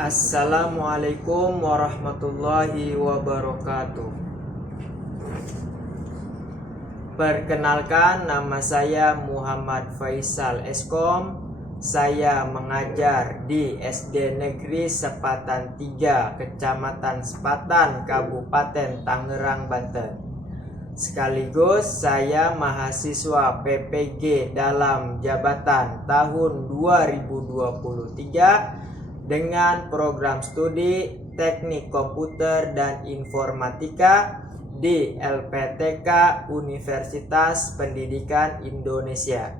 Assalamualaikum warahmatullahi wabarakatuh. Perkenalkan, nama saya Muhammad Faisal Eskom. Saya mengajar di SD Negeri Sepatan 3, Kecamatan Sepatan, Kabupaten Tangerang, Banten. Sekaligus saya mahasiswa PPG dalam jabatan tahun 2023 dengan program studi Teknik Komputer dan Informatika di LPTK Universitas Pendidikan Indonesia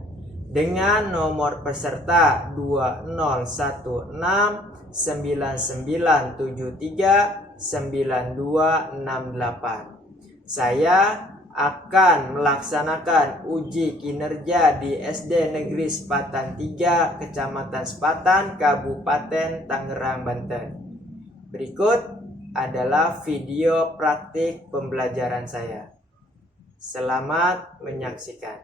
dengan nomor peserta 201099739268. Saya akan melaksanakan uji kinerja di SD Negeri Sepatan 3, Kecamatan Sepatan, Kabupaten Tangerang, Banten. Berikut adalah video praktik pembelajaran saya. Selamat menyaksikan.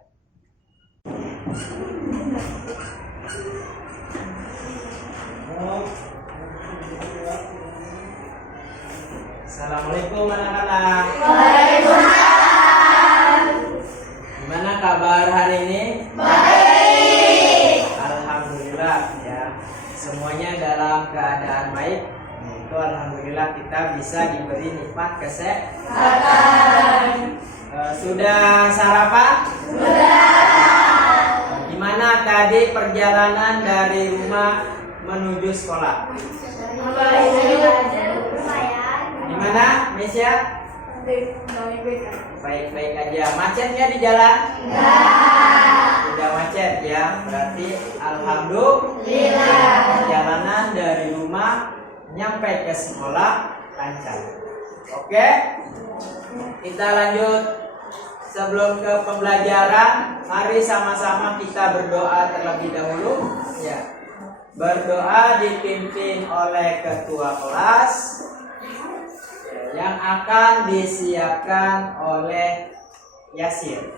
Assalamualaikum anak-anak. Waalaikumsalam. Gimana kabar hari ini? Baik. Alhamdulillah ya. Semuanya dalam keadaan baik. Itu alhamdulillah kita bisa diberi nikmat kesehatan. Sudah sarapan? Sudah. Gimana tadi perjalanan dari rumah menuju sekolah? Gimana, Mesya? Baik-baik aja. Macetnya di jalan? Enggak. Tidak macet ya. Berarti alhamdulillah perjalanan dari rumah nyampe ke sekolah lancar. Oke? Kita lanjut. Sebelum ke pembelajaran, mari sama-sama kita berdoa terlebih dahulu ya. Berdoa dipimpin oleh ketua kelas yang akan disiapkan oleh Yasir.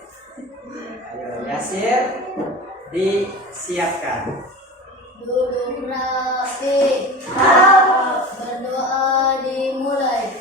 Ayo Yasir, disiapkan. Duduk rapi. Berdoa dimulai.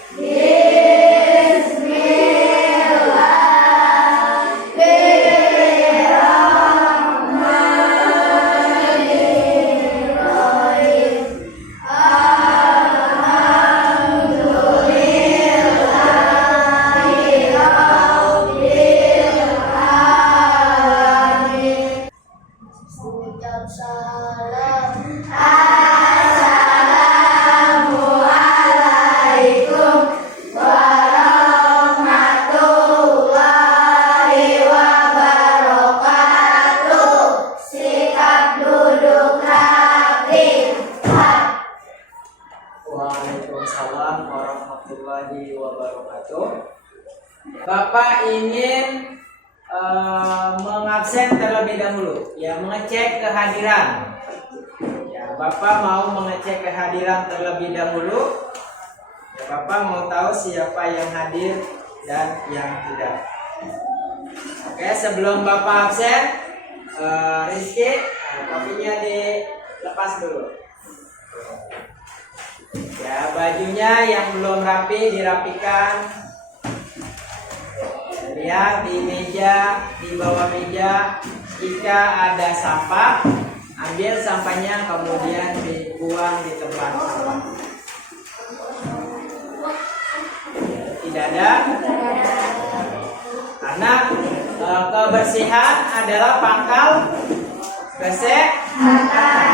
Waalaikumsalam warahmatullahi wabarakatuh. Bapak ingin mengabsen terlebih dahulu, ya, mengecek kehadiran. Ya, Bapak mau mengecek kehadiran terlebih dahulu. Ya, Bapak mau tahu siapa yang hadir dan yang tidak. Oke, sebelum Bapak absen, Rizky, kopinya dilepas dulu. Ya, bajunya yang belum rapi dirapikan. Lihat di meja, di bawah meja. Jika ada sampah, ambil sampahnya kemudian dibuang di tempat sampah. Tidak ada? Karena kebersihan adalah pangkal kesehatan.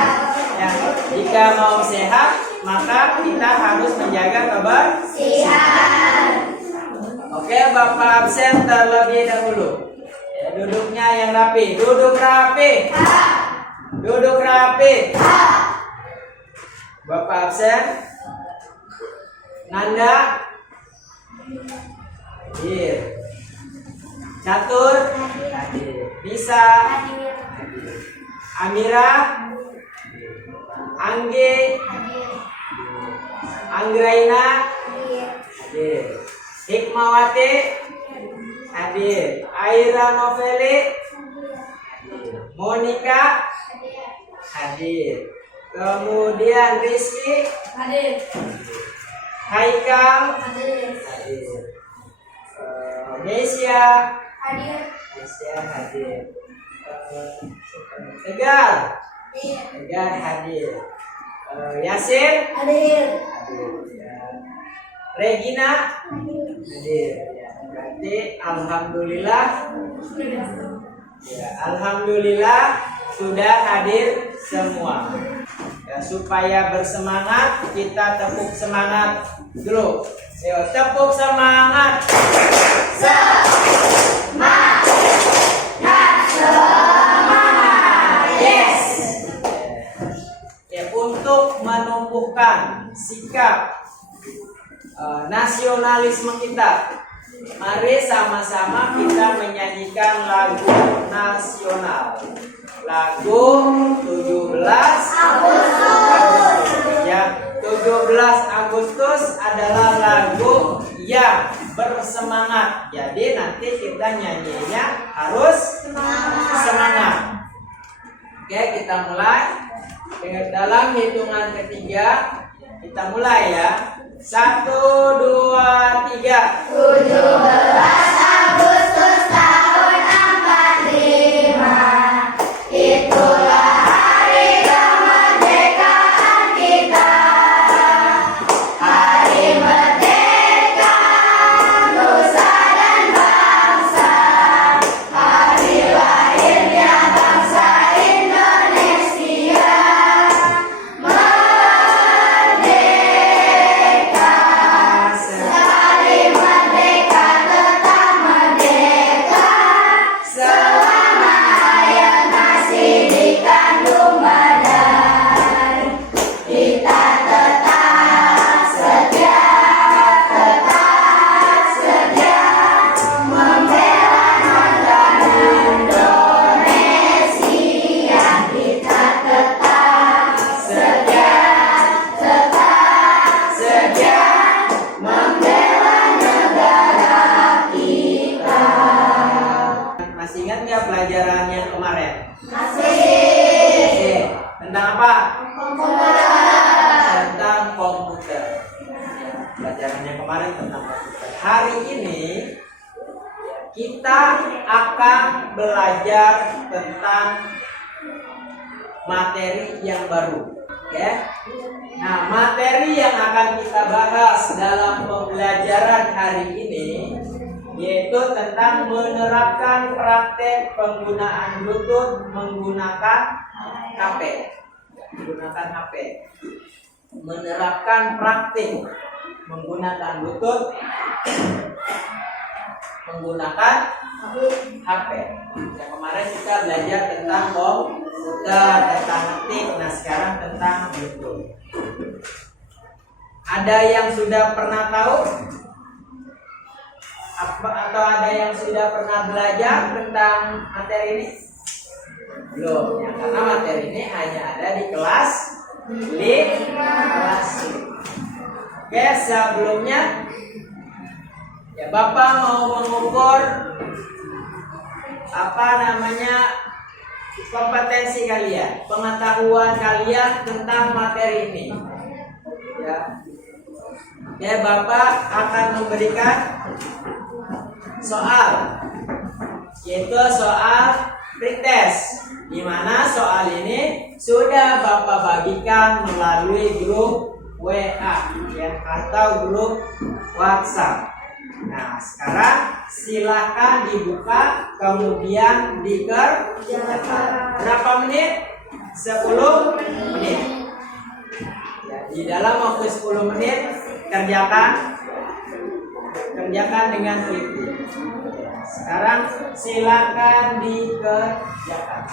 Ya, jika mau sehat, maka kita harus menjaga kebersihan. Oke, Bapak absen terlebih dahulu. Ya, duduknya yang rapi. Duduk rapi. Duduk rapi. Bapak absen. Nanda. Hadir. Catur. Hadir. Bisa. Amira. Anggi. Anggraina. Hadir. Hikmawati. Hadir. Aira Noveli. Hadir. Monica. Hadir. Kemudian Rizky, Hadir. Haikal, Hadir. hadir. Nesya, Hadir. Nesya hadir. Tegar, Hadir. Tegar hadir. Yasin, Hadir. hadir. Ya. Regina, Hadir. hadir. Ya. Berarti alhamdulillah. Ya, alhamdulillah sudah hadir semua. Ya, supaya bersemangat, kita tepuk semangat dulu. Ayo, tepuk semangat. Yes. Ya, untuk menumbuhkan sikap nasionalisme kita, mari sama-sama kita menyanyikan lagu nasional. Lagu 17 Agustus. Ya, 17 Agustus adalah lagu yang bersemangat. Jadi nanti kita nyanyinya harus semangat. Oke, kita mulai. Dalam hitungan ketiga kita mulai ya. 1, 2, 3. 17 Agustus tahun 45. Itulah hari kemerdekaan kita. Hari merdeka nusa dan bangsa. Hari lahirnya bangsa Indonesia. Merdeka. Sekali merdeka tetap merdeka. Selama hayat masih dikandung badan, kita tetap setia membela negara Indonesia. Kita tetap setia membela negara kita. Masih ingat nggak pelajaran yang kemarin? Masih. Oke, tentang apa? Komputer. Tentang komputer. Pelajaran yang kemarin tentang komputer. Hari ini kita akan belajar tentang materi yang baru. Oke. Nah, materi yang akan kita bahas dalam pembelajaran hari ini yaitu tentang menerapkan praktek penggunaan Bluetooth menggunakan HP. Menggunakan HP. Menerapkan praktik menggunakan Bluetooth menggunakan HP. Yang kemarin kita belajar tentang komputer, tentang ngetik. Nah, sekarang tentang Bluetooth. Ada yang sudah pernah tahu? Atau ada yang sudah pernah belajar tentang materi ini? Belum, ya, karena materi ini hanya ada di kelas 5. Oke, sebelumnya ya Bapak mau mengukur kompetensi kalian, pengetahuan kalian tentang materi ini. Ya. Oke, Bapak akan memberikan soal, yaitu soal pretest, di mana soal ini sudah Bapak bagikan melalui grup WA ya, atau grup WhatsApp. Nah, sekarang silakan dibuka, kemudian dikerjakan. Berapa menit? 10 menit. Ya, di dalam waktu 10 menit kerjakan dengan teliti. Sekarang silakan dikerjakan.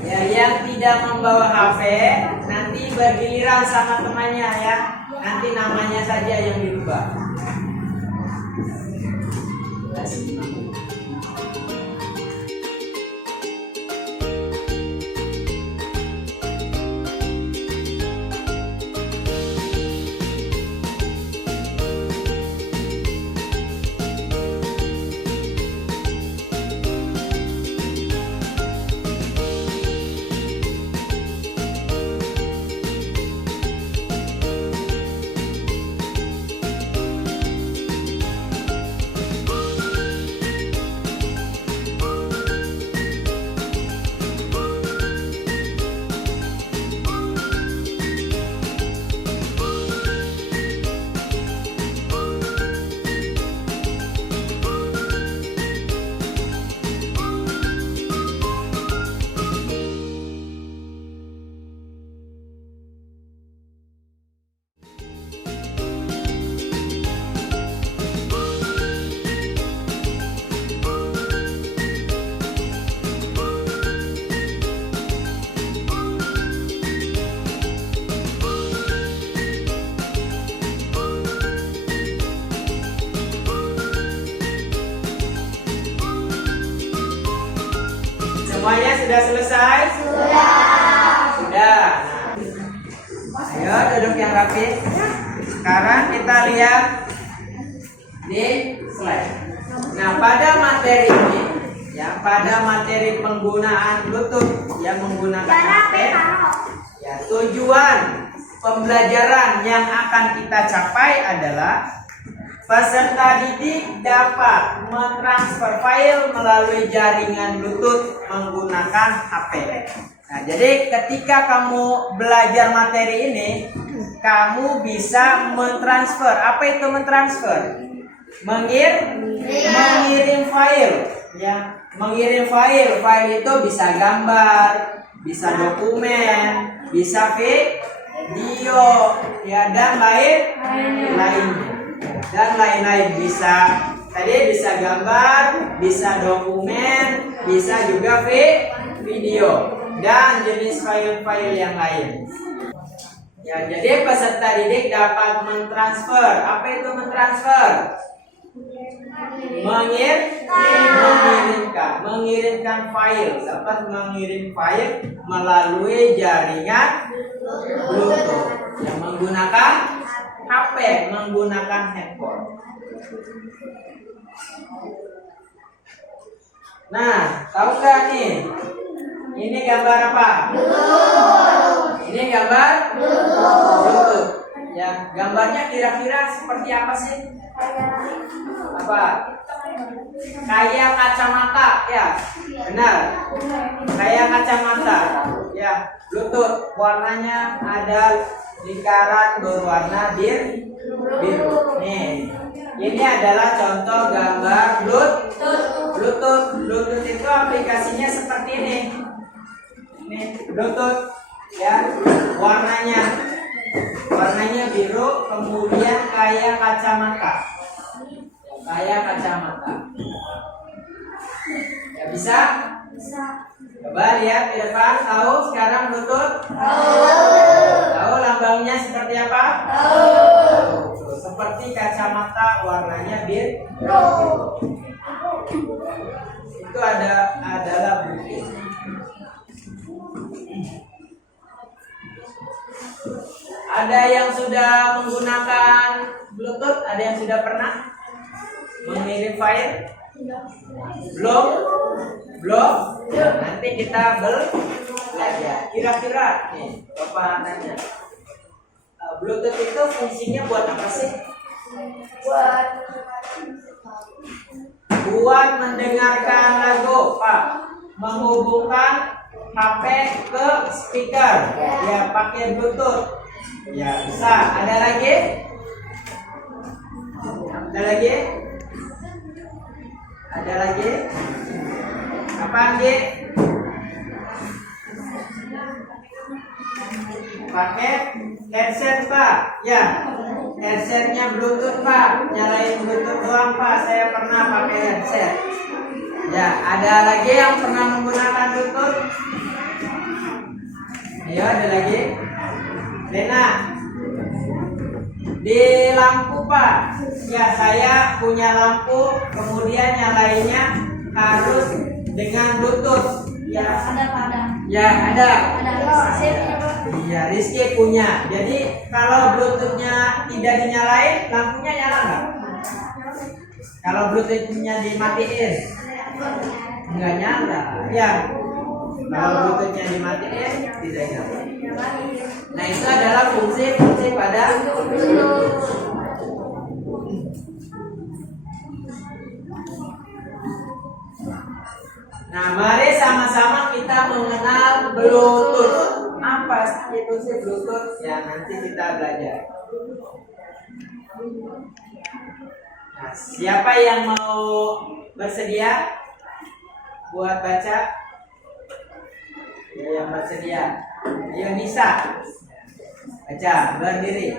Ya, yang tidak membawa HP nanti bergiliran sama temannya ya. Nanti namanya saja yang dirubah. Semuanya sudah selesai? Sudah. Nah, ayo duduk yang rapi. Sekarang kita lihat di slide. Nah, pada materi ini, ya, pada materi penggunaan Bluetooth yang menggunakan HP, ya, tujuan pembelajaran yang akan kita capai adalah peserta didik dapat mentransfer file melalui jaringan Bluetooth menggunakan HP. Nah, jadi ketika kamu belajar materi ini, kamu bisa mentransfer. Apa itu mentransfer? Mengirim file, ya. Mengirim file. File itu bisa gambar, bisa dokumen, bisa video, ya, dan lain-lainnya. Dan lain-lain, bisa gambar, bisa dokumen, bisa juga video dan jenis file-file yang lain. Ya, jadi peserta didik dapat mentransfer. Apa itu mentransfer? Mengirimkan file, dapat mengirim file melalui jaringan Bluetooth yang menggunakan HP, menggunakan handphone. Nah, tahu nggak nih? Ini gambar apa? Ini gambar Bluetooth. Ya, gambarnya kira-kira seperti apa sih? Apa? Kayak kacamata, ya. Benar. Kayak kacamata. Ya, Bluetooth. Warnanya ada lingkaran berwarna biru. Nih, ini adalah contoh gambar Bluetooth. Bluetooth itu aplikasinya seperti ini. Nih, Bluetooth, ya. Warnanya biru, kemudian kayak kacamata. Ya, bisa? Coba lihat di depan, tahu sekarang Bluetooth? Tahu lambangnya seperti apa? Tahu. Seperti kacamata warnanya biru. Itu adalah Bluetooth. Ada yang sudah menggunakan Bluetooth? Ada yang sudah pernah mengirim file? Belum? Nanti kita belajar. Kira-kira nih, Bapak tanya. Bluetooth itu fungsinya buat apa sih? Buat mendengarkan lagu, Pak. Menghubungkan HP ke speaker. Ya, pakai Bluetooth. Ya, bisa. Ada lagi? Apa lagi? Pakai headset, Pak. Ya, headsetnya Bluetooth, Pak. Nyalain Bluetooth doang, Pak. Saya pernah pakai headset. Ya, ada lagi yang pernah menggunakan Bluetooth? Iya, ada lagi. Lena, di lampu, Pak. Ya, saya punya lampu, kemudian nyalainnya harus dengan Bluetooth. Ya, ada. Iya, Rizky punya. Jadi kalau Bluetoothnya tidak dinyalain, lampunya nyala nggak? Kalau Bluetoothnya dimatiin, nggak nyala. Ya, kalau Bluetoothnya dimatiin, tidak nyala. Nah, itu adalah fungsi pada Bluetooth. Nah, mari sama-sama kita mengenal Bluetooth. Apa itu sih Bluetooth? Ya, nanti kita belajar. Nah, siapa yang mau bersedia buat baca? Ya, yang bersedia. Ayo Nisa, baca, berdiri.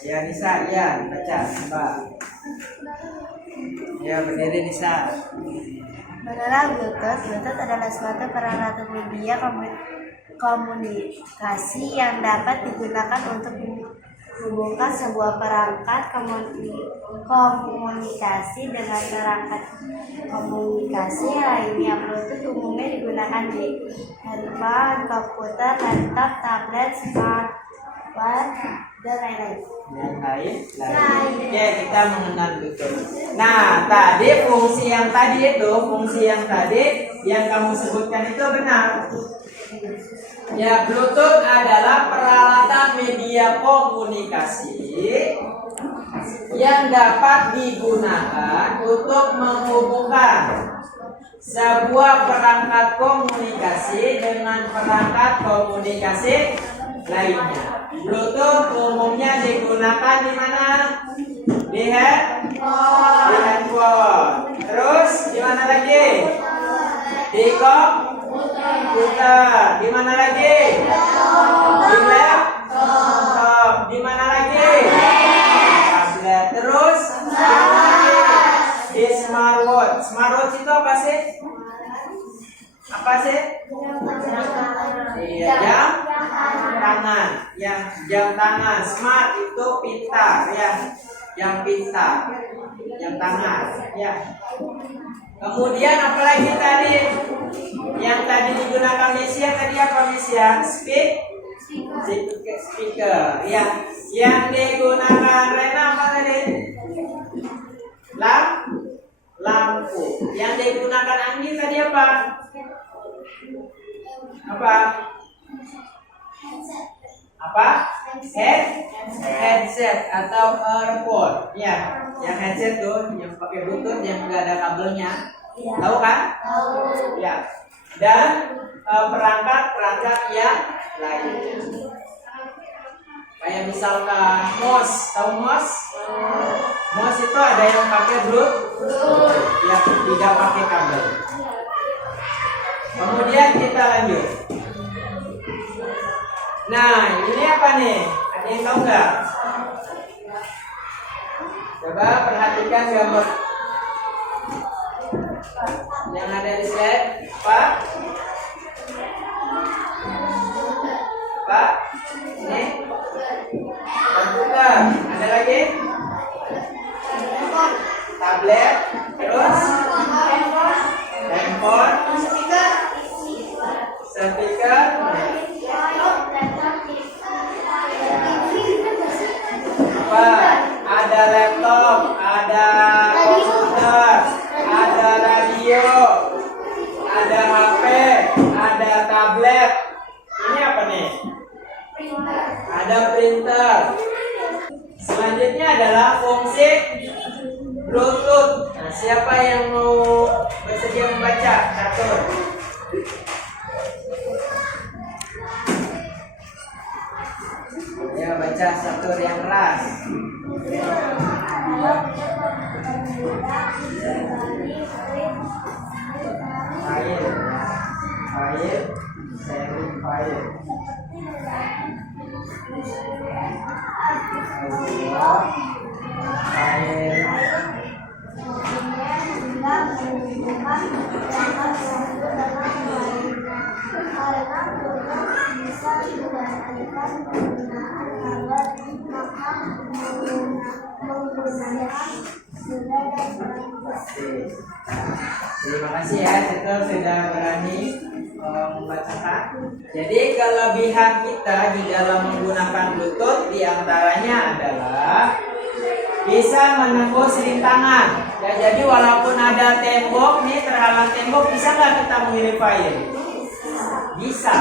Ya Nisa, ya baca, coba. Ya, berdiri Nisa. Mengenal Bluetooth adalah suatu peralatan media komunikasi yang dapat digunakan untuk menghubungkan menghubungkan sebuah perangkat komunikasi dengan perangkat komunikasi lainnya. Bluetooth umumnya digunakan di handphone, komputer, laptop, tablet, smartphone, dan lain-lain. Yang lain. Oke, kita mengenal Bluetooth. Nah, tadi fungsi yang tadi yang kamu sebutkan itu benar. Ya, Bluetooth adalah peralatan media komunikasi yang dapat digunakan untuk menghubungkan sebuah perangkat komunikasi dengan perangkat komunikasi lainnya. Bluetooth umumnya digunakan di mana? Di handphone. Terus di mana lagi? Di komputer. Di mana lagi? Di laptop. Di mana lagi? Tablet. Terus di mana lagi? Di smartwatch. Smartwatch itu apa sih? Apa sih? Iya, jam tangan. Yang jam tangan. Smart itu pintar, ya. Yang pintar. Jam tangan, ya. Kemudian apalagi tadi? Yang tadi digunakan Mesia tadi apa Mesia? Speaker. Ya. Yang digunakan Rena apa tadi? Lampu. Yang digunakan Anggi tadi apa? Apa? Headset atau earphone. Ya, yang headset tuh yang pakai Bluetooth yang enggak ada kabelnya. Tahu kan? Tahu. Ya. Dan perangkat yang lainnya. Kayak misalkan mouse, tahu mouse? Mouse itu ada yang pakai Bluetooth, yang tidak pakai kabel. Kemudian kita lanjut. Nah, ini apa nih? Ada yang tahu nggak? Coba perhatikan gambar yang ada di slide. Pak? Ini komputer. Ada lagi? Tablet. Terus? Handphone. Speaker. Ada laptop, ada komputer, ada radio, ada HP, ada tablet. Ini apa nih? Ada printer. Selanjutnya adalah fungsi Bluetooth. Nah, siapa yang mau bersedia membaca? Catur. Ya, baca catur yang keras. Sharing file. Terima kasih ya, Cetel sudah berani membacakan. Jadi kelebihan kita di dalam menggunakan Bluetooth diantaranya adalah bisa menembus rintangan. Ya, jadi walaupun ada tembok nih, terhalang tembok, bisa nggak kita mengirim file? Bisa.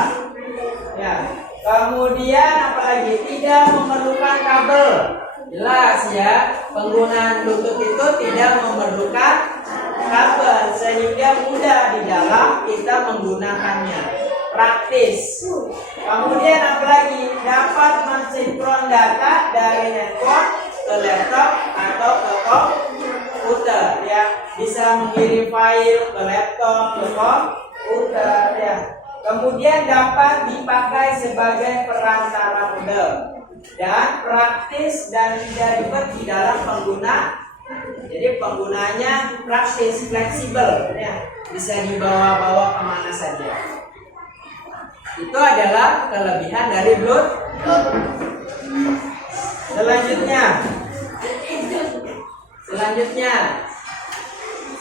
Ya. Kemudian apalagi tidak memerlukan kabel. Jelas ya, penggunaan Bluetooth itu tidak memerlukan kabel sehingga mudah di dalam kita menggunakannya. Praktis. Kemudian apalagi dapat mensinkron data dari handphone ke laptop atau ke komputer ya. Bisa mengirim file ke laptop, ke komputer ya. Kemudian dapat dipakai sebagai perantara modem dan praktis dan tidak ribet di dalam pengguna. Jadi penggunanya praktis, fleksibel ya. Bisa dibawa-bawa kemana saja. Itu adalah kelebihan dari Bluetooth. Selanjutnya,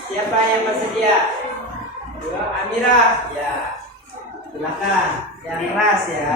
siapa yang bersedia? Amira, ya. Silakan, yang keras ya.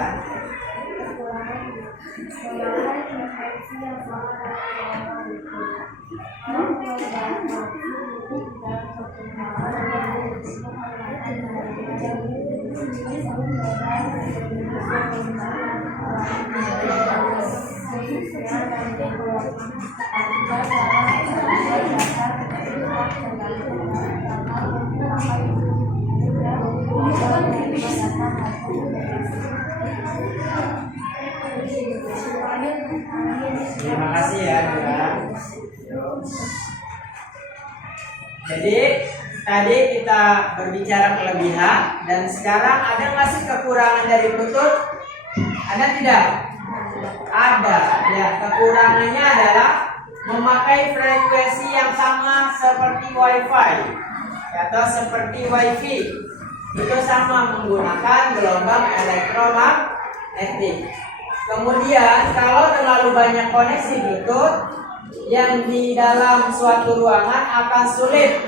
Terima kasih ya, Amira. Jadi tadi kita berbicara kelebihan dan sekarang ada nggak sih kekurangan dari Bluetooth? Ada tidak? Ada. Ya, kekurangannya adalah memakai frekuensi yang sama seperti WiFi atau seperti WiFi. Itu sama menggunakan gelombang elektromagnetik. Kemudian kalau terlalu banyak koneksi Bluetooth yang di dalam suatu ruangan akan sulit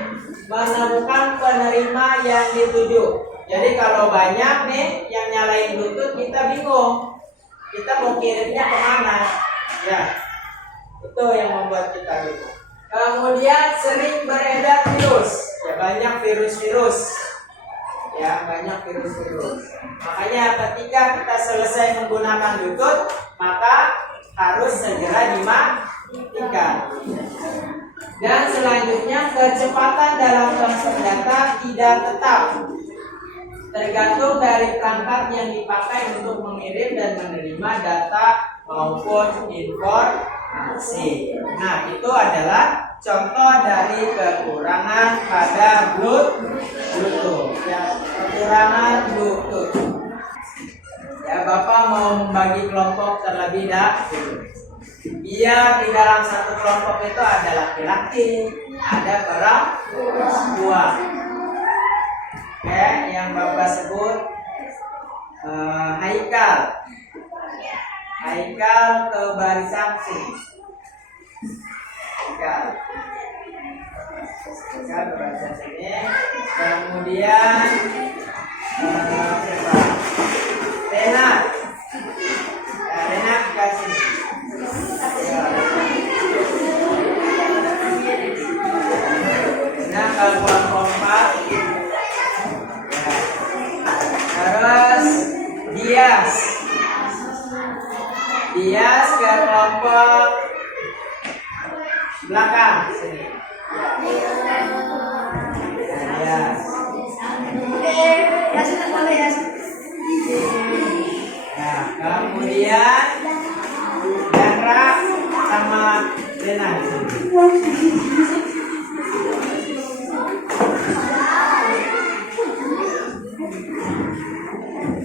menemukan penerima yang dituju. Jadi kalau banyak nih yang nyalain Bluetooth, kita bingung. Kita mau kirimnya kemana? Ya, itu yang membuat kita bingung. Kemudian sering beredar virus. Ya, banyak virus-virus. Ya, banyak virus-virus. Makanya ketika kita selesai menggunakan Bluetooth, maka harus segera dimatikan. Dan selanjutnya, kecepatan dalam transfer data tidak tetap, tergantung dari perangkat yang dipakai untuk mengirim dan menerima data maupun informasi. Nah, itu adalah contoh dari kekurangan pada Bluetooth. Ya, kekurangan Bluetooth. Ya, Bapak mau membagi kelompok terlebih dahulu. Biar di dalam satu kelompok itu ada laki-laki, ada perempuan. Oke, yang Bapak sebut Haikal. Haikal ke barisan sini. Haikal ke barisan sini. Kemudian siapa? Rena. Ya, Rena ke sini. Nah, ke kelompok 4. Terus Dias ke kelompok belakang sini. Dias. Nah, kemudian Dara sama Lena di sini.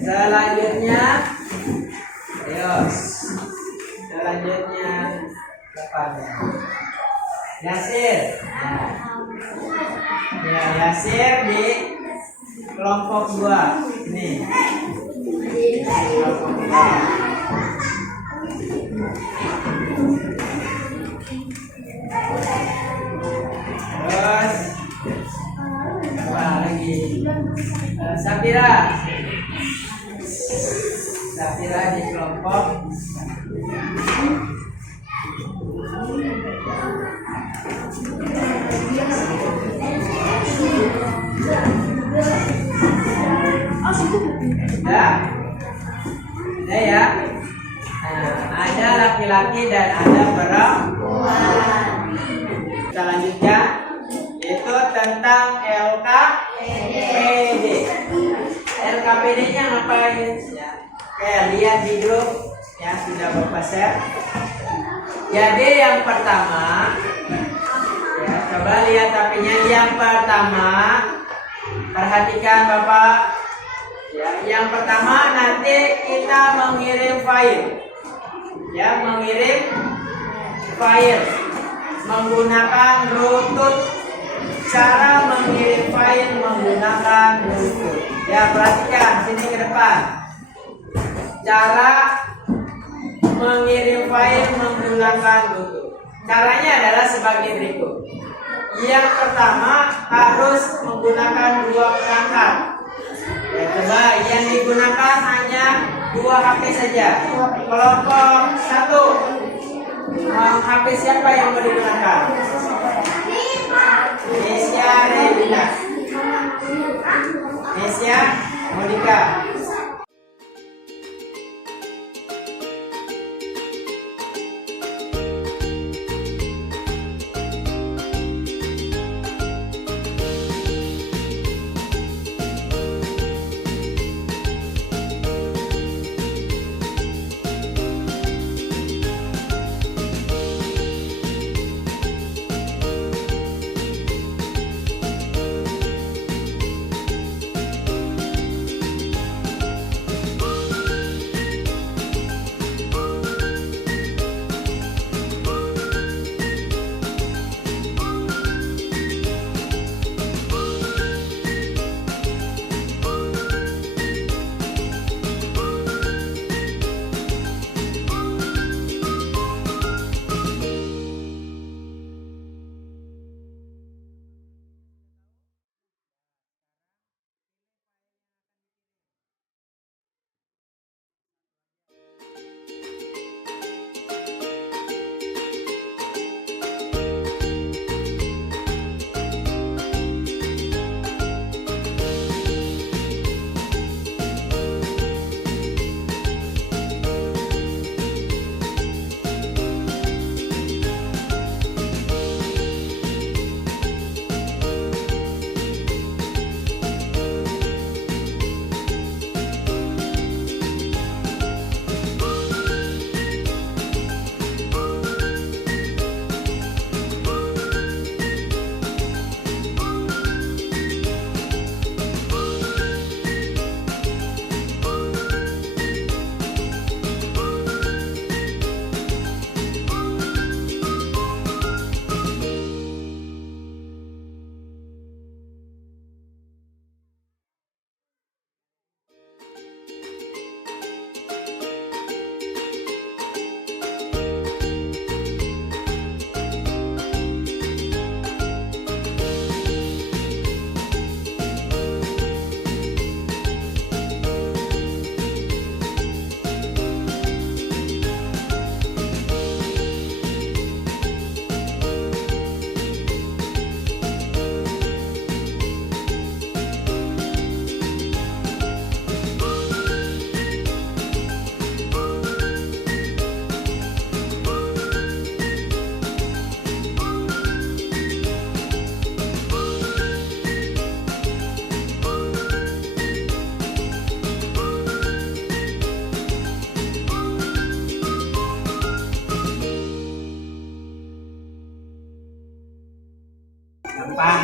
Selanjutnya, depannya Yasir. Ya, Yasir di kelompok 2 ini. Kelompok 2. Terus apa lagi? Safira di kelompok ya. Nah, ada laki-laki dan ada perempuan. Kita lanjutkan, itu tentang LKPD. LKPD-nya ngapain? Ya. Oke, lihat di grup ya, sudah Bapak share. Jadi yang pertama, ya, coba lihat HP-nya. Yang pertama, perhatikan Bapak. Ya, yang pertama nanti kita mengirim file. Ya, mengirim file menggunakan Bluetooth. Cara mengirim file menggunakan Bluetooth. Ya, perhatikan sini ke depan. Cara mengirim file menggunakan Bluetooth. Caranya adalah sebagai berikut. Yang pertama harus menggunakan dua perangkat. Ya, coba yang digunakan hanya 2 HP saja. Kelompok 1, HP siapa yang mau digunakan? Nesya Revina. Nesya Monika.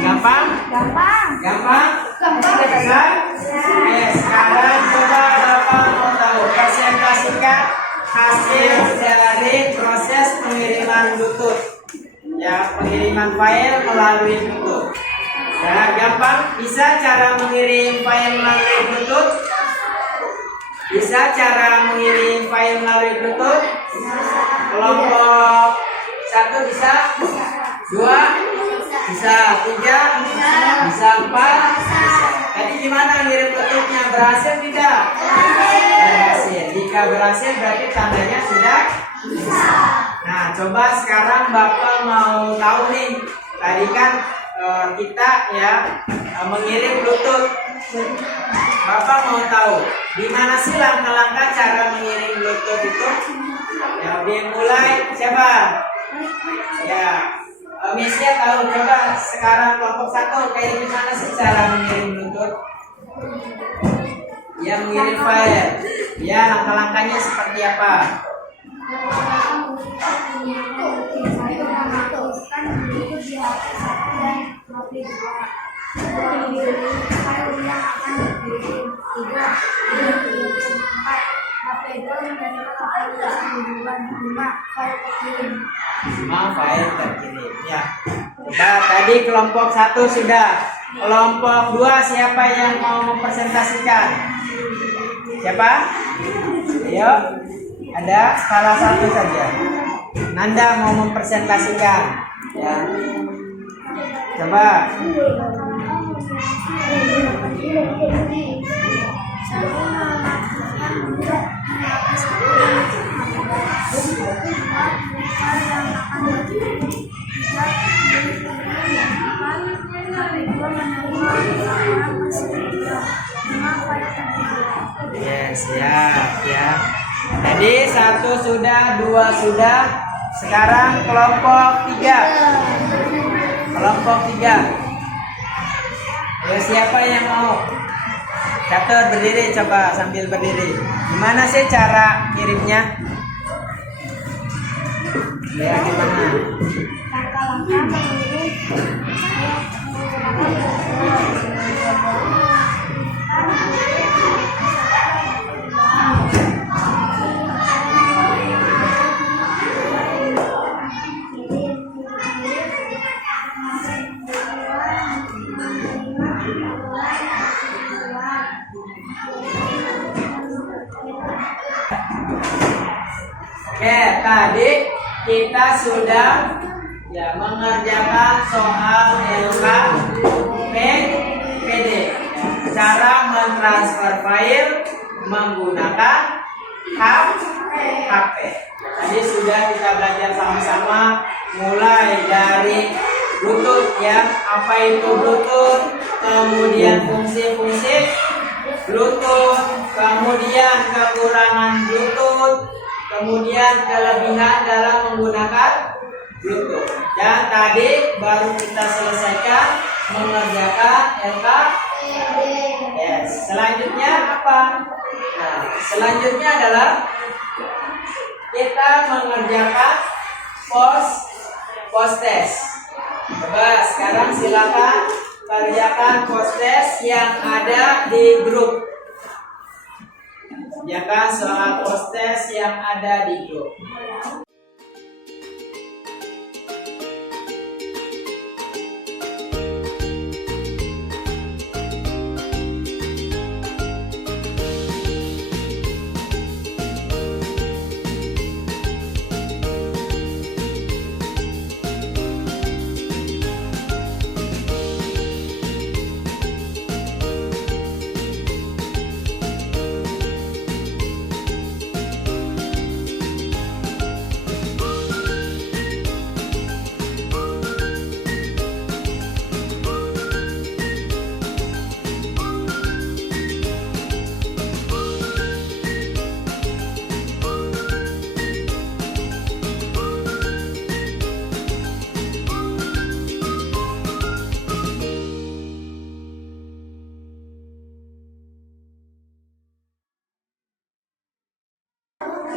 Gampang? Gampang. Bisa? Oke, sekarang coba Bapak mau tahu presentasikan hasil dari proses pengiriman Bluetooth. Ya, pengiriman file melalui Bluetooth. Ya, gampang. Bisa cara mengirim file melalui Bluetooth? Bisa cara mengirim file melalui Bluetooth? Kelompok 1 bisa? 2? Bisa 3, bisa 4. Tadi gimana ngirim Bluetooth-nya? Berhasil tidak? Berhasil. Jika berhasil berarti tandanya sudah bisa. Nah, coba sekarang Bapak mau tahu nih. Tadi kan kita ya mengirim Bluetooth. Bapak mau tahu gimana sih langkah-langkah cara mengirim Bluetooth itu? Ya, dimulai siapa? Ya. Misya tahu, coba sekarang kelompok 1 kayak gimana sih cara mengirim Bluetooth? Ya, mengirim file. Ya, langkah-langkahnya seperti apa? File terkirim. Ya. Nah, tadi kelompok 1 sudah. Kelompok 2 siapa yang mau mempresentasikan? Siapa? Ayo. Ada salah satu saja. Nanda mau mempresentasikan. Ya. Coba. Yes, siap ya. Jadi 1 sudah, 2 sudah. Sekarang kelompok 3. Kelompok 3. Ya, siapa yang mau? Catur berdiri, coba sambil berdiri. Gimana sih cara kirimnya? Ya, gimana? Oke, tadi kita sudah ya mengerjakan soal LKPD. Cara mentransfer file menggunakan HP. Tadi sudah kita belajar sama-sama mulai dari Bluetooth ya. Apa itu Bluetooth? Kemudian fungsi-fungsi Bluetooth, kemudian kekurangan Bluetooth, kemudian kelebihan dalam menggunakan Bluetooth. Dan tadi baru kita selesaikan mengerjakan LKPD. Yes. Selanjutnya apa? Nah, selanjutnya adalah kita mengerjakan post test. Coba sekarang silakan kerjakan post test yang ada di grup. Kerjakan soal post test yang ada di grup.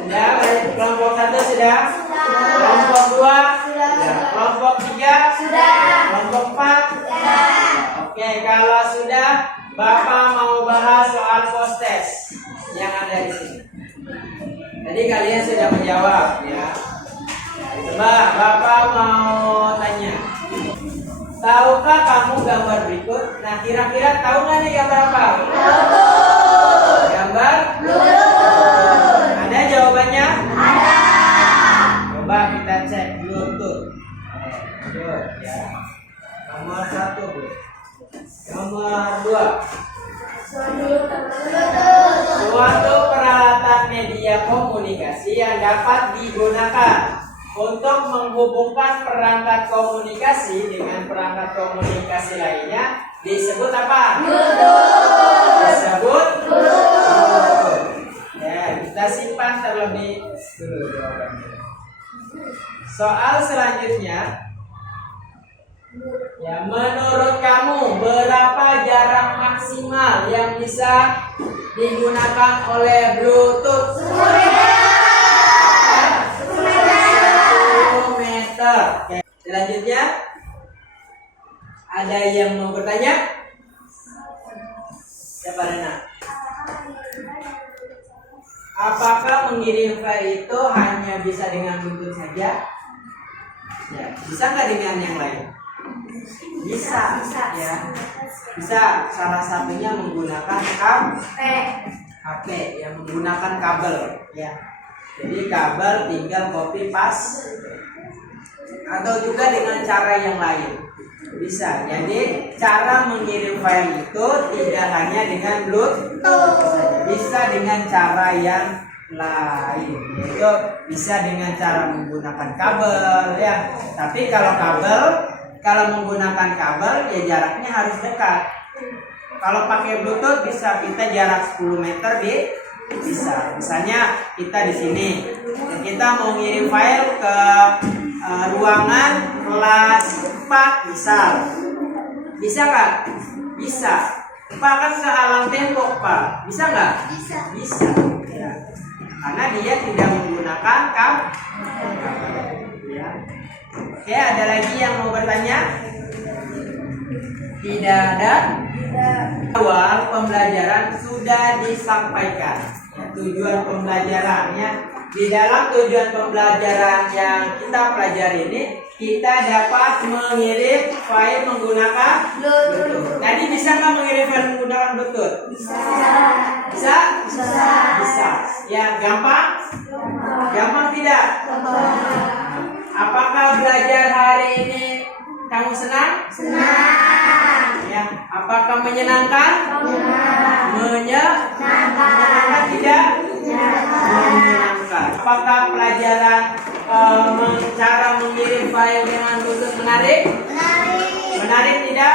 Sudah, kelompok 1 sudah? Kelompok 2? Sudah. Kelompok 3? Sudah. Kelompok 4? Sudah. Oke, kalau sudah, Bapak mau bahas soal post test yang ada di sini. Tadi kalian sudah menjawab ya. Coba Bapak mau tanya. Tahukah kamu gambar berikut? Nah, kira-kira tahu nggak nih gambar apa? Tahu. Gambar? Bluetooth. Ada jawabannya? Ada. Coba kita cek Bluetooth. Bluetooth ya. Nomor 1, Bu. Nomor 2. Suatu peralatan media komunikasi yang dapat digunakan untuk menghubungkan perangkat komunikasi dengan perangkat komunikasi lainnya disebut apa? Bluetooth. Disebut Bluetooth. Ya, kita simpan terlebih dulu jawabannya. Soal selanjutnya, ya, menurut kamu berapa jarak maksimal yang bisa digunakan oleh Bluetooth? 10 meter. Oke. Selanjutnya, ada yang mau bertanya? Siapa Rena? Apakah mengirim file itu hanya bisa dengan Bluetooth saja? Ya, bisa nggak dengan yang lain? Bisa, ya. Bisa. Salah satunya menggunakan HP yang menggunakan kabel, ya. Jadi kabel tinggal copy paste atau juga dengan cara yang lain bisa. Jadi cara mengirim file itu tidak hanya dengan Bluetooth saja, bisa dengan cara yang lain, yaitu bisa dengan cara menggunakan kabel ya. Tapi kalau menggunakan kabel ya jaraknya harus dekat. Kalau pakai Bluetooth bisa kita jarak 10 meter bisa. Misalnya kita di sini, dan kita mau ngirim file ke ruangan kelas 4 misal. Bisa nggak? Bisa. Pak kan ke alam tembok Pak. Bisa nggak? Bisa. Ya. Karena dia tidak menggunakan kabel. Ya. Oke, ada lagi yang mau bertanya? Tidak ada? Awal pembelajaran sudah disampaikan ya, tujuan pembelajarannya. Di dalam tujuan pembelajaran yang kita pelajari ini, kita dapat mengirim file menggunakan Bluetooth. Tadi bisa nggak mengirim file menggunakan Bluetooth? Bisa. Ya, gampang? Gampang tidak? Apakah belajar hari ini kamu senang? Ya, apakah menyenangkan? Menyenangkan tidak? Menyenangkan. Apakah pelajaran cara mengirim file dengan Bluetooth menarik? Menarik tidak?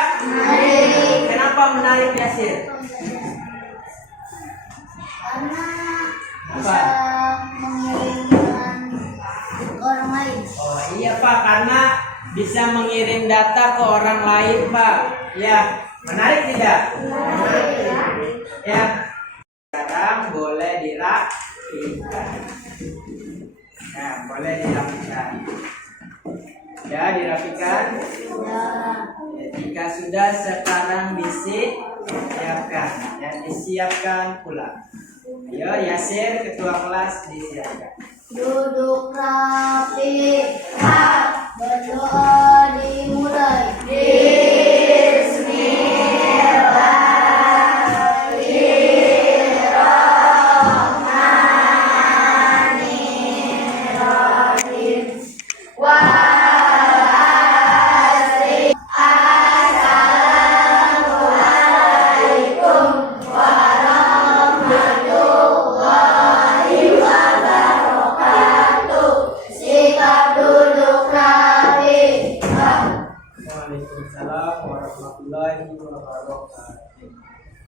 Kenapa menarik, Yasir? Karena Apa? mengirim dengan orang lain. Oh iya Pak, karena bisa mengirim data ke orang lain Pak. Ya, menarik tidak? Menarik. Ya. Sekarang boleh dirapikan. Nah, boleh dirapikan. Ya, dirapikan. Ya, jika sudah sekarang disiapkan. Ya, disiapkan pula. Ayo Yasir, ketua kelas, disiapkan. Duduk rapi, berdoa dimulai.